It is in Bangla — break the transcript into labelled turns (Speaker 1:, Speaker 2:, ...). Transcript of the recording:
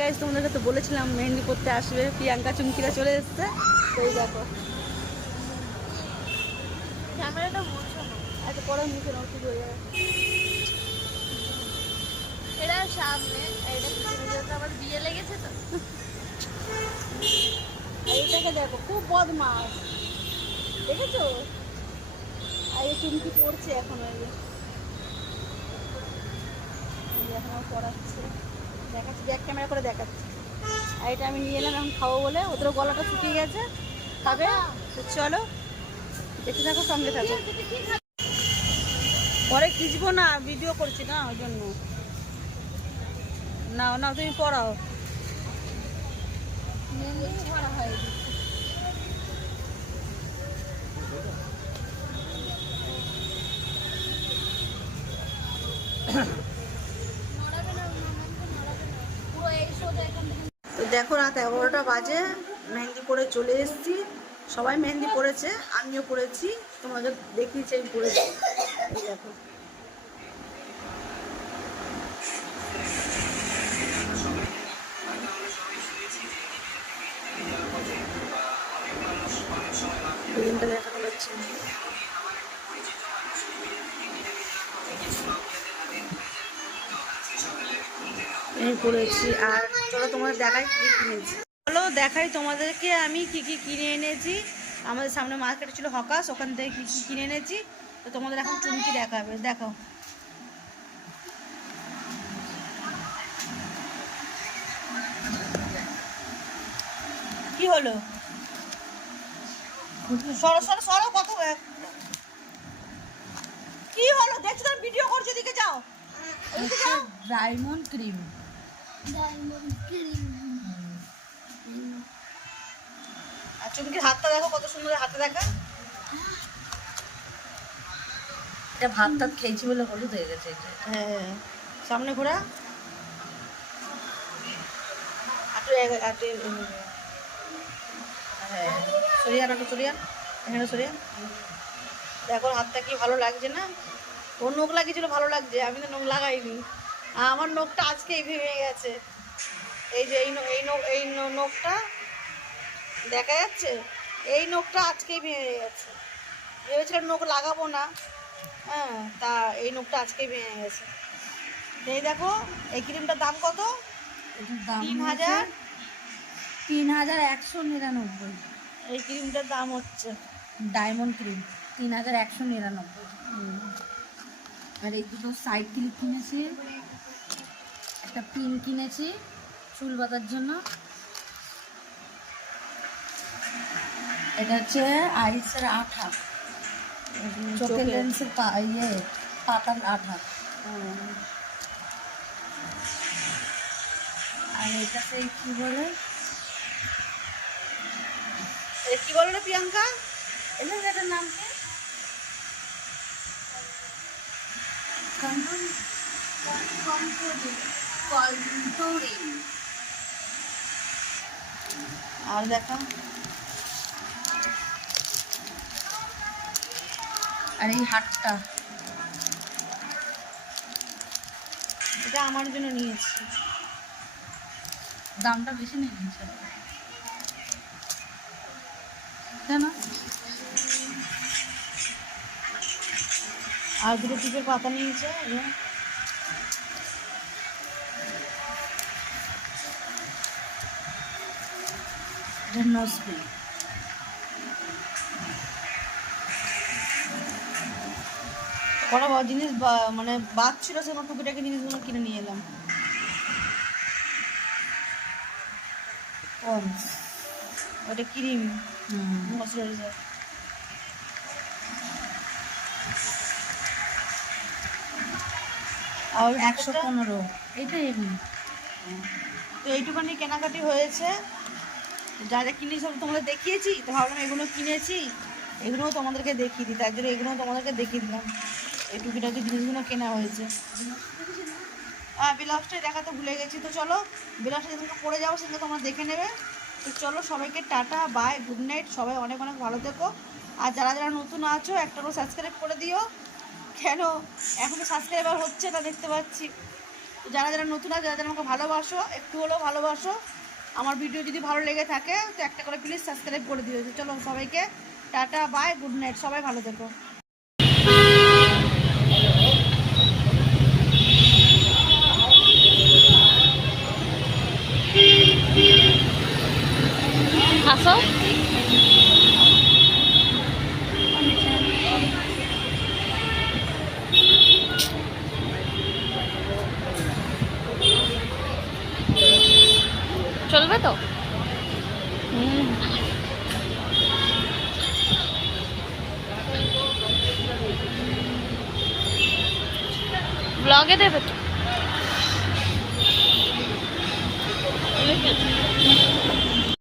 Speaker 1: গাইজ তোমাদেরকে তো বলেছিলাম মেহেন্দি করতে আসবে। প্রিয়াঙ্কা চুমকিরা চলে এসছে। তো এই দেখো।
Speaker 2: ক্যামেরাটা
Speaker 1: এত পরে মুখে নষ্ট হয়ে যাবে।
Speaker 2: এটা সামনে এটা আমার বিয়ে লেগেছে তো।
Speaker 1: এটাকে দেখো খুব বদমাস দেখেছ? আর এই চুমকি পড়ছে এখন ওই এখন পড়াচ্ছে দেখাচ্ছি ব্যাক ক্যামেরা করে দেখাচ্ছি আর এটা আমি নিয়ে এলাম এখন খাব বলে ওদের গলাটা শুকিয়ে গেছে খাবে চলো দেখে থাকো সঙ্গে থাকো পরে খিচবো না ভিডিও করছি না ওই জন্য না না তুমি পড়াও
Speaker 2: হয় নড়াবে না মামাকে নড়াবে না পুরো এই সোজা এখান থেকে
Speaker 1: তো দেখো রাত এগারোটা বাজে, মেহেন্দি পরে চলে এসেছি। সবাই মেহেন্দি পরেছে, আমিও পরেছি। তোমাদের দেখিয়েছি, আমি পরেছি। দেখো। আমি পরেছি, আর চলো তোমাদের দেখাই কি কিনেছি। চলো দেখাই তোমাদেরকে আমি কি কি কিনে এনেছি। আমাদের সামনে মার্কেটে ছিল হকাস ওখান থেকে কি কি কিনে এনেছি। তো তোমাদের এখন চুমকি দেখাবে দেখাও। কি হলো? সরো সরো সরো কত কি হলো? দেখছ ভিডিও করছ দিকে যাও।
Speaker 3: Diamond cream.
Speaker 1: আর চুমকির হাতটা দেখো কত সুন্দর হাতে দেখা।
Speaker 3: এটা ভাত টাত খেয়েছি বলে হলুদ হয়ে গেছে
Speaker 1: হ্যাঁ সামনে ঘোরা। হ্যাঁ। সরিয়া আটু সরিয়া এখানে সরিয়া দেখো হাতটা কি ভালো লাগছে না? ওর নখ লাগিয়েছিল ভালো লাগছে। আমি তো নখ লাগাইনি। আর আমার নখটা আজকেই ভেঙে গেছে। এই যে এই এই এই নখটা দেখা যাচ্ছে? এই নখটা আজকেই ভেঙে গেছে। ভেবেছিলাম নখ লাগাবো না। হ্যাঁ তা এই নখটা আজকেই ভেঙে গেছে। এই দেখো এই ক্রিমটার দাম কত?
Speaker 3: দাম
Speaker 1: তিন হাজার।
Speaker 3: তিন হাজার একশো নিরানব্বই।
Speaker 1: এই ক্রিমটার দাম হচ্ছে।
Speaker 3: ডায়মন্ড ক্রিম তিন হাজার একশো নিরানব্বই। আর এই দুটো সাইড ক্লিপ কিনেছি। একটা পিন কিনেছি। চুল বাঁধার জন্য। এটা হচ্ছে আইসের আঠা। চোখের
Speaker 1: চোখে।
Speaker 3: লেন্সের ইয়ে পাতার আঠা। আর এটাতে কি বলে?
Speaker 1: কি বলো প্রিয়াঙ্কা?
Speaker 3: এটা এটার নাম কি? কন্ট্রোল কন্ট্রোলিং
Speaker 1: আর দেখো।
Speaker 3: আর এই হাটটা।
Speaker 1: এটা আমার জন্য নিয়েছি।
Speaker 3: দামটা বেশি নিয়ে নিয়েছে কেন
Speaker 1: আর দুটো টিপের পাতা নিয়েছে
Speaker 3: এটা নসবি
Speaker 1: কটা জিনিস মানে বাদ ছিল সেগুলো টুকিটাকি জিনিসগুলো কিনে নিয়ে এলাম। ওটা ক্রিম। ময়শ্চারাইজার আর
Speaker 3: একশো পনেরো। এটা এমনি।
Speaker 1: তো এইটুখানি কেনাকাটি হয়েছে। যা যা কিনে সব তোমাদের দেখিয়েছি, তো ভাবলাম এগুলো কিনেছি, এগুলোও তোমাদেরকে দেখিয়ে দিই, তার জন্য এগুলো তোমাদেরকে দেখিয়ে দিলাম। এই টুকিটাকি জিনিসগুলো কেনা হয়েছে। হ্যাঁ ব্লাউজটা দেখাতে ভুলে গেছি, তো চলো ব্লাউজটা যেদিনকে পরে যাব সেদিনকে তোমরা দেখে নেবে। তো চলো সবাইকে টাটা বাই গুড নাইট সবাই অনেক অনেক ভালো থেকো। আর যারা যারা নতুন আছো, একটা করে সাবস্ক্রাইব করে দিও। কেন? এখনও সাবস্ক্রাইবার হচ্ছে না, দেখতে পাচ্ছি। যারা যারা নতুন আছে, যারা যারা আমাকে ভালোবাসো, একটু হলেও ভালোবাসো। আমার ভিডিও যদি ভালো লেগে থাকে, তো একটা করে প্লিজ সাবস্ক্রাইব করে দিও। চলো সবাইকে টাটা বাই গুড নাইট সবাই ভালো থেকো।
Speaker 2: হাসো। চলবে তো? ব্লগে দেবে তো?